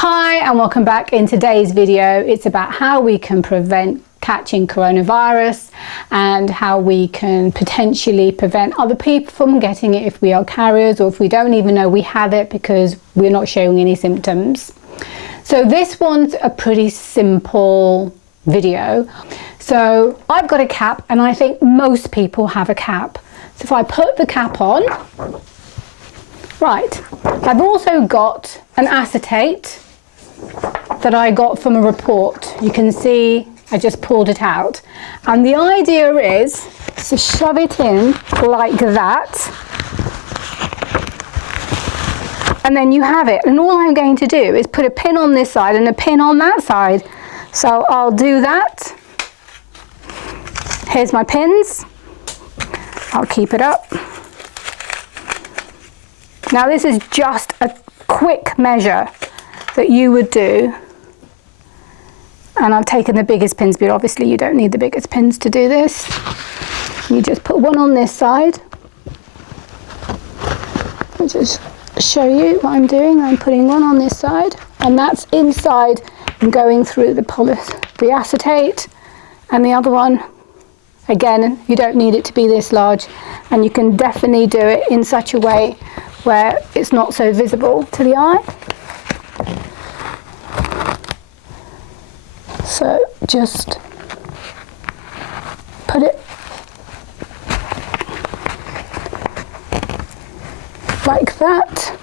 Hi and welcome back. In today's video it's about how we can prevent catching coronavirus and how we can potentially prevent other people from getting it if we are carriers or if we don't even know we have it because we're not showing any symptoms. So this one's a pretty simple video. So I've got a cap and I think most people have a cap. So if I put the cap on, right, I've also got an acetate that I got from a report. You can see I just pulled it out. And the idea is to shove it in like that. And then you have it. And all I'm going to do is put a pin on this side and a pin on that side. So I'll do that. Here's my pins. I'll keep it up. Now this is just a quick measure that you would do, and I've taken the biggest pins, but obviously you don't need the biggest pins to do this. You just put one on this side. I'll just show you what I'm doing. I'm putting one on this side, and that's inside and going through the acetate, and the other one, again, you don't need it to be this large, and you can definitely do it in such a way where it's not so visible to the eye. So just put it like that.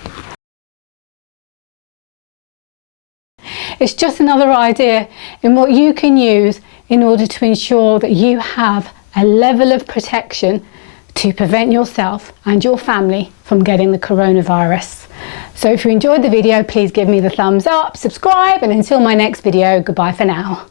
It's just another idea in what you can use in order to ensure that you have a level of protection to prevent yourself and your family from getting the coronavirus. So if you enjoyed the video, please give me the thumbs up, subscribe, and until my next video, goodbye for now.